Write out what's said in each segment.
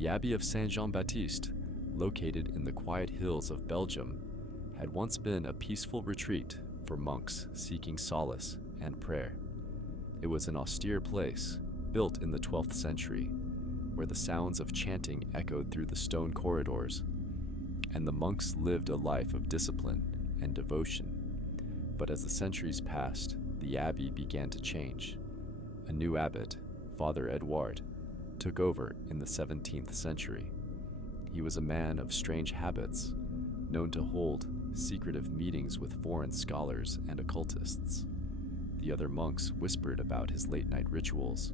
The Abbey of Saint-Jean-Baptiste, located in the quiet hills of Belgium, had once been a peaceful retreat for monks seeking solace and prayer. It was an austere place, built in the 12th century, where the sounds of chanting echoed through the stone corridors, and the monks lived a life of discipline and devotion. But as the centuries passed, the abbey began to change. A new abbot, Father Edouard, took over in the 17th century. He was a man of strange habits, known to hold secretive meetings with foreign scholars and occultists. The other monks whispered about his late-night rituals,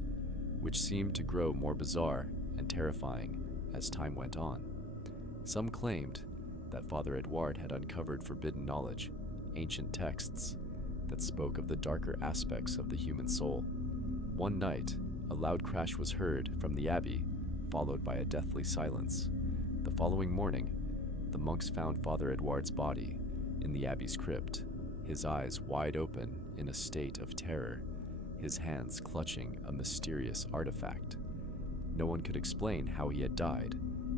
which seemed to grow more bizarre and terrifying as time went on. Some claimed that Father Edouard had uncovered forbidden knowledge, ancient texts that spoke of the darker aspects of the human soul. One night, a loud crash was heard from the abbey, followed by a deathly silence. The following morning, the monks found Father Edouard's body in the abbey's crypt, his eyes wide open in a state of terror, his hands clutching a mysterious artifact. No one could explain how he had died,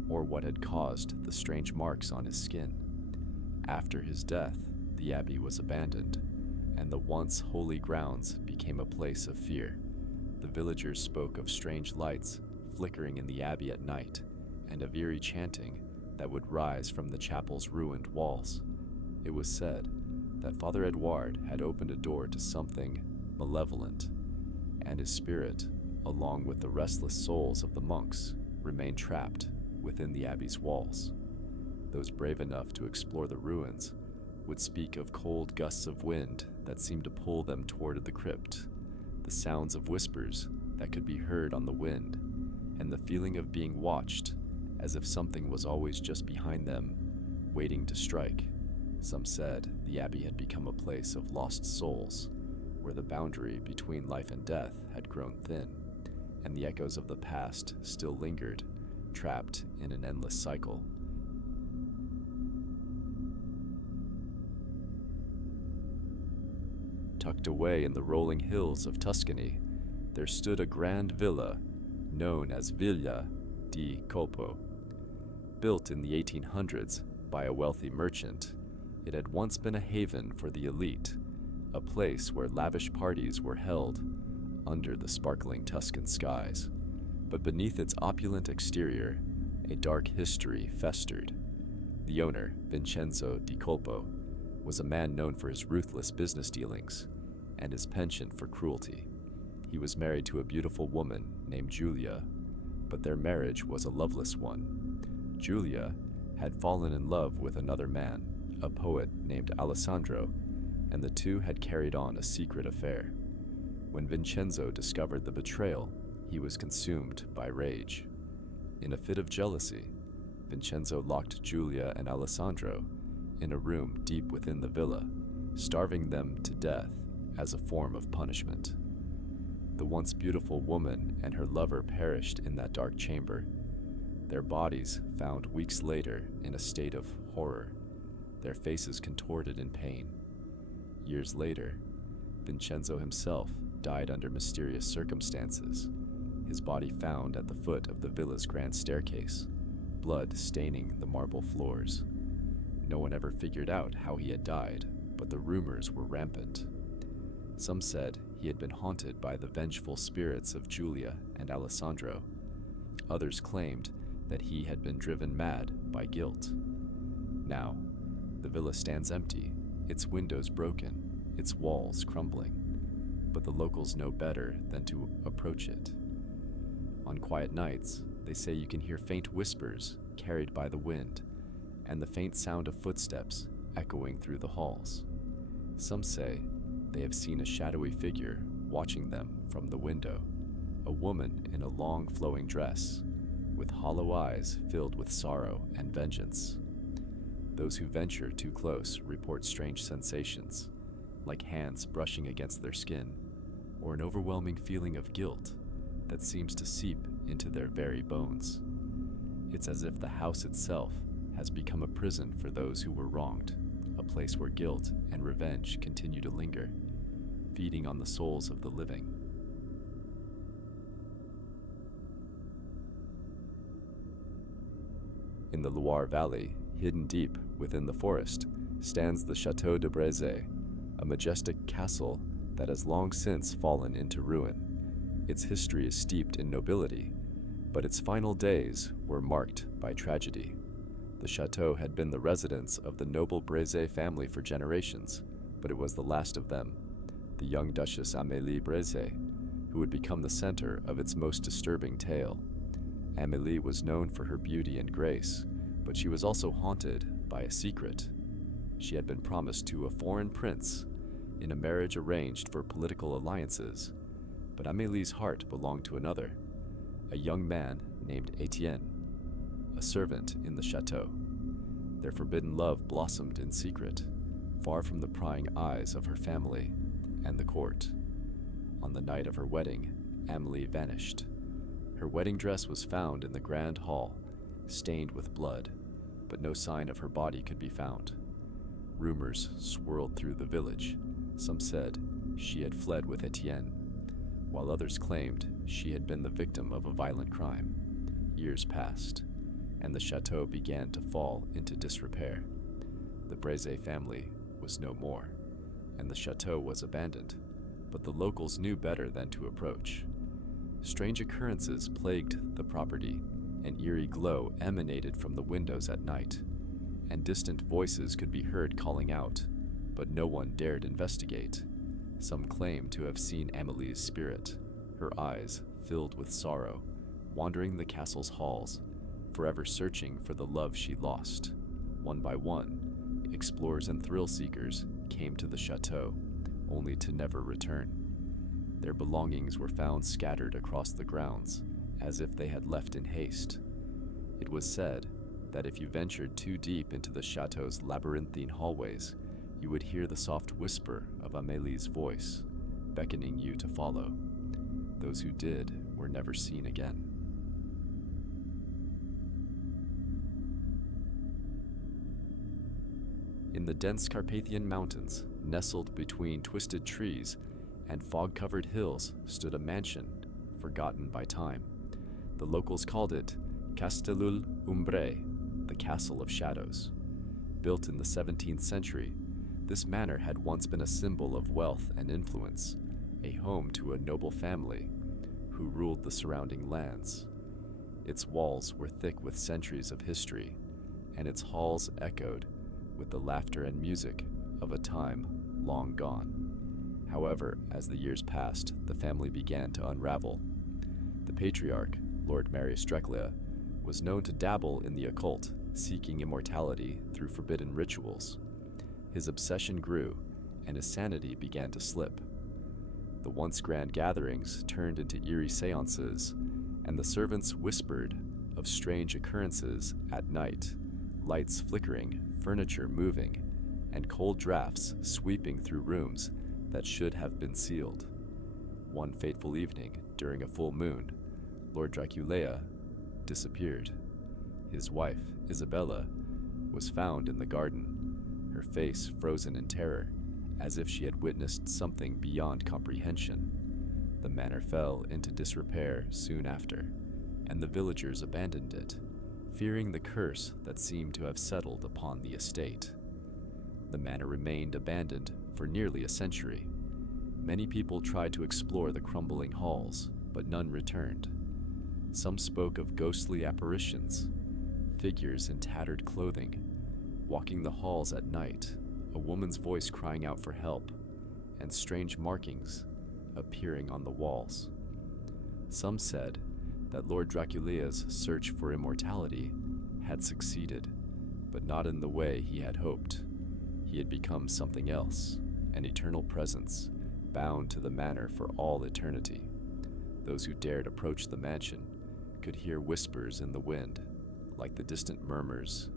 or what had caused the strange marks on his skin. After his death, the abbey was abandoned, and the once holy grounds became a place of fear. The villagers spoke of strange lights flickering in the abbey at night, and of eerie chanting that would rise from the chapel's ruined walls. It was said that Father Edouard had opened a door to something malevolent, and his spirit, along with the restless souls of the monks, remained trapped within the abbey's walls. Those brave enough to explore the ruins would speak of cold gusts of wind that seemed to pull them toward the crypt, the sounds of whispers that could be heard on the wind, and the feeling of being watched, as if something was always just behind them, waiting to strike. Some said the abbey had become a place of lost souls, where the boundary between life and death had grown thin, and the echoes of the past still lingered, trapped in an endless cycle. Tucked away in the rolling hills of Tuscany, there stood a grand villa known as Villa di Colpo. Built in the 1800s by a wealthy merchant, it had once been a haven for the elite, a place where lavish parties were held under the sparkling Tuscan skies. But beneath its opulent exterior, a dark history festered. The owner, Vincenzo di Colpo, was a man known for his ruthless business dealings and his penchant for cruelty. He was married to a beautiful woman named Giulia, but their marriage was a loveless one. Giulia had fallen in love with another man, a poet named Alessandro, and the two had carried on a secret affair. When Vincenzo discovered the betrayal, he was consumed by rage. In a fit of jealousy, Vincenzo locked Giulia and Alessandro in a room deep within the villa, starving them to death as a form of punishment. The once beautiful woman and her lover perished in that dark chamber, their bodies found weeks later in a state of horror, their faces contorted in pain. Years later, Vincenzo himself died under mysterious circumstances, his body found at the foot of the villa's grand staircase, blood staining the marble floors. No one ever figured out how he had died, but the rumors were rampant. Some said he had been haunted by the vengeful spirits of Giulia and Alessandro. Others claimed that he had been driven mad by guilt. Now, the villa stands empty, its windows broken, its walls crumbling, but the locals know better than to approach it. On quiet nights, they say you can hear faint whispers carried by the wind, and the faint sound of footsteps echoing through the halls. Some say they have seen a shadowy figure watching them from the window, a woman in a long flowing dress, with hollow eyes filled with sorrow and vengeance. Those who venture too close report strange sensations, like hands brushing against their skin, or an overwhelming feeling of guilt that seems to seep into their very bones. It's as if the house itself has become a prison for those who were wronged, a place where guilt and revenge continue to linger, feeding on the souls of the living. In the Loire Valley, hidden deep within the forest, stands the Château de Brezé, a majestic castle that has long since fallen into ruin. Its history is steeped in nobility, but its final days were marked by tragedy. The chateau had been the residence of the noble Brezé family for generations, but it was the last of them, the young Duchess Amélie Brezé, who would become the center of its most disturbing tale. Amélie was known for her beauty and grace, but she was also haunted by a secret. She had been promised to a foreign prince in a marriage arranged for political alliances, but Amélie's heart belonged to another, a young man named Etienne, a servant in the chateau. Their forbidden love blossomed in secret, far from the prying eyes of her family and the court. On the night of her wedding, Amélie vanished. Her wedding dress was found in the grand hall, stained with blood, but no sign of her body could be found. Rumors swirled through the village. Some said she had fled with Etienne, while others claimed she had been the victim of a violent crime. Years passed, and the chateau began to fall into disrepair. The Brezé family was no more, and the chateau was abandoned, but the locals knew better than to approach. Strange occurrences plagued the property. An eerie glow emanated from the windows at night, and distant voices could be heard calling out, but no one dared investigate. Some claimed to have seen Amélie's spirit, her eyes filled with sorrow, wandering the castle's halls, forever searching for the love she lost. One by one, explorers and thrill-seekers came to the chateau, only to never return. Their belongings were found scattered across the grounds, as if they had left in haste. It was said that if you ventured too deep into the chateau's labyrinthine hallways, you would hear the soft whisper of Amélie's voice, beckoning you to follow. Those who did were never seen again. In the dense Carpathian mountains, nestled between twisted trees and fog-covered hills, stood a mansion forgotten by time. The locals called it Castelul Umbre, the Castle of Shadows. Built in the 17th century, this manor had once been a symbol of wealth and influence, a home to a noble family who ruled the surrounding lands. Its walls were thick with centuries of history, and its halls echoed with the laughter and music of a time long gone. However, as the years passed, the family began to unravel. The patriarch, Lord Marius Dracula, was known to dabble in the occult, seeking immortality through forbidden rituals. His obsession grew, and his sanity began to slip. The once grand gatherings turned into eerie seances, and the servants whispered of strange occurrences at night, lights flickering, furniture moving, and cold drafts sweeping through rooms that should have been sealed. One fateful evening, during a full moon, Lord Dracula disappeared. His wife, Isabella, was found in the garden, her face frozen in terror, as if she had witnessed something beyond comprehension. The manor fell into disrepair soon after, and the villagers abandoned it, fearing the curse that seemed to have settled upon the estate. The manor remained abandoned for nearly a century. Many people tried to explore the crumbling halls, but none returned. Some spoke of ghostly apparitions, figures in tattered clothing, walking the halls at night, a woman's voice crying out for help, and strange markings appearing on the walls. Some said that Lord Dracula's search for immortality had succeeded, but not in the way he had hoped. He had become something else, an eternal presence, bound to the manor for all eternity. Those who dared approach the mansion could hear whispers in the wind, like the distant murmurs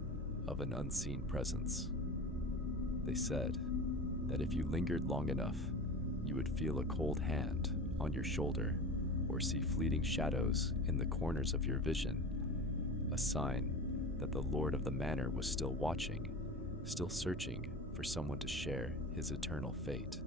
of an unseen presence. They said that if you lingered long enough, you would feel a cold hand on your shoulder or see fleeting shadows in the corners of your vision, a sign that the Lord of the Manor was still watching, still searching for someone to share his eternal fate.